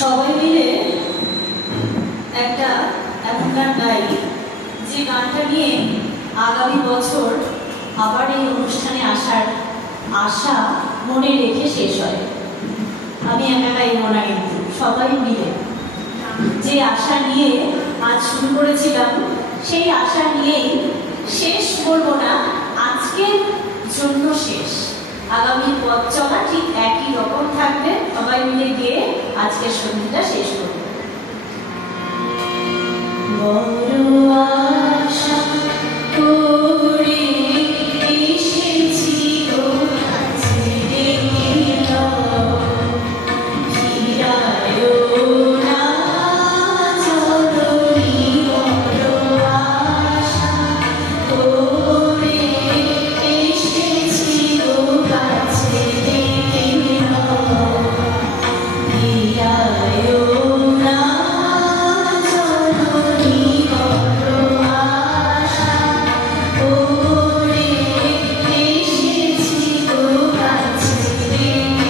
সবাই মিলে একটা এমন গান গাই যে গানটা নিয়ে আগামী বছর আবার এই অনুষ্ঠানে আসার আশা মনে রেখে শেষ হয়। আমি একা গাইব না, কিন্তু সবাই মিলে যে আশা নিয়ে আজ শুরু করেছিলাম সেই আশা নিয়েই শেষ করবো না, আজকের জন্য শেষ। আগামী পথ চলা ঠিক একই রকম থাকবে, সবাই মিলে গিয়ে আজকের সন্ধ্যাটা শেষ করব। বড় আশা করে এসেছি গো কাছে ডেকে ফিরায়ো না জননী, বড় আশা করে এসেছি গো কাছে ডেকে ফিরায়ো না জননী, বড় আশা করে এসেছি গো কাছে ডেকে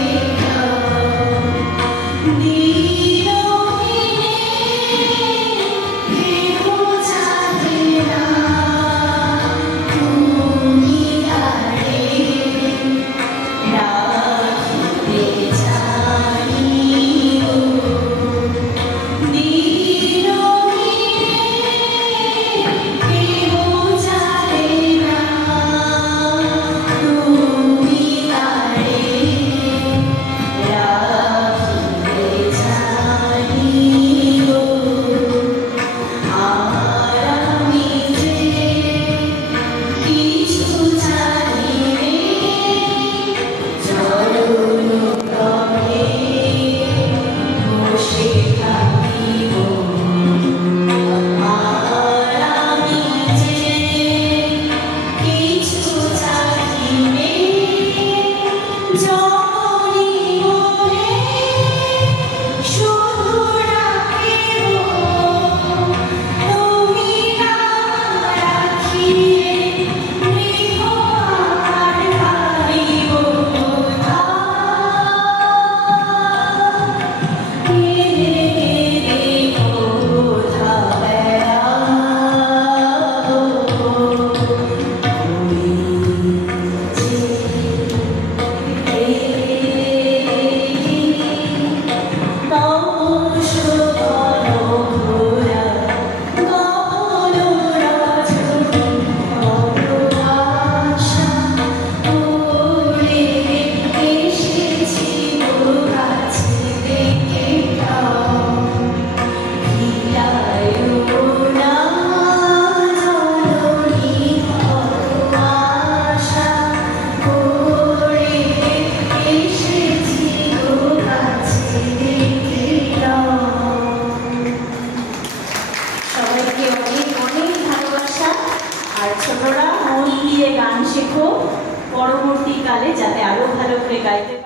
ছোটরা মন দিয়ে গান শেখো, পরবর্তীকালে যাতে আরো ভালো করে গাইতে